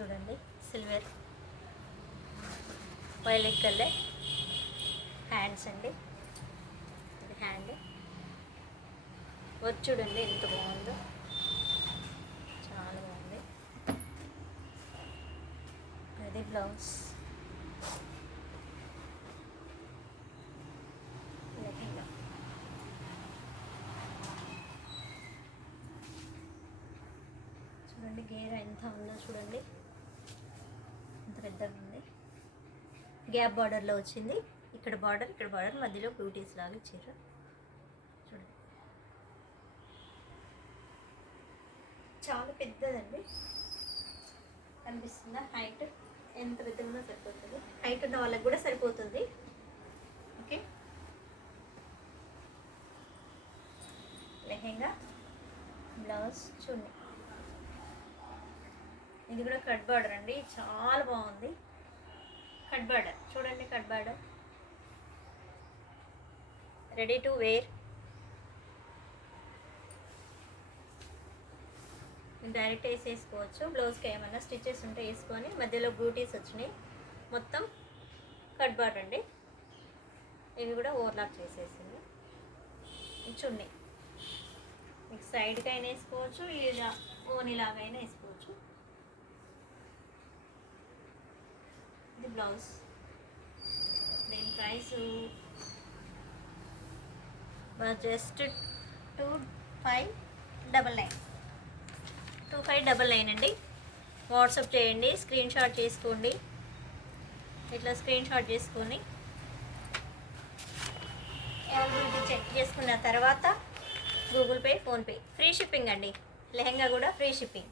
చూడండి silver violet colour hands అండి. ఇది హ్యాండ్ వర్క్ చూడండి ఎంత బాగుందో, చాలా బాగుంది. అది బ్లౌజ్, లెహంగా. చూడండి గేర ఎంత ఉందో చూడండి, ఎంత పెద్దగా ఉంది. గ్యాప్ బార్డర్లో వచ్చింది. ఇక్కడ బార్డర్, ఇక్కడ బార్డర్, మధ్యలో బ్యూటీస్ లాగా ఇచ్చారు. చూడండి చాలా పెద్దదండి, కనిపిస్తుందా? హైట్ ఎంత పెద్దగా సరిపోతుంది, హైట్ ఉన్న వాళ్ళకి కూడా సరిపోతుంది. ఓకే, లెహెంగా, బ్లౌజ్ చూడండి. ఇది కూడా కట్ బార్డర్ అండి, చాలా బాగుంది. కట్ బార్డర్ చూడండి, cut border, ready to wear. Direct వేసేసుకోవచ్చు. బ్లౌజ్కి ఏమైనా స్టిచెస్ ఉంటే వేసుకొని, మధ్యలో బ్యూటీస్ వచ్చినాయి. మొత్తం కట్ బార్డర్ అండి. ఇవి కూడా ఓవర్లాక్ చేసేసింది. చున్నీ మీకు సైడ్కి అయినా వేసుకోవచ్చు, ఇలా ఓనీలాగా అయినా వేసుకోవచ్చు. ఇది బ్లౌజ్. దీని ప్రైస్ జస్ట్ 2599 2599 అండి. వాట్సాప్ చేయండి, స్క్రీన్ షాట్ చేసుకోండి. ఇట్లా స్క్రీన్ షాట్ చేసుకొని అవైలబిలిటీ చెక్ చేసుకున్న తర్వాత Google pay, PhonePe, free shipping అండి. లెహంగా కూడా ఫ్రీ షిప్పింగ్.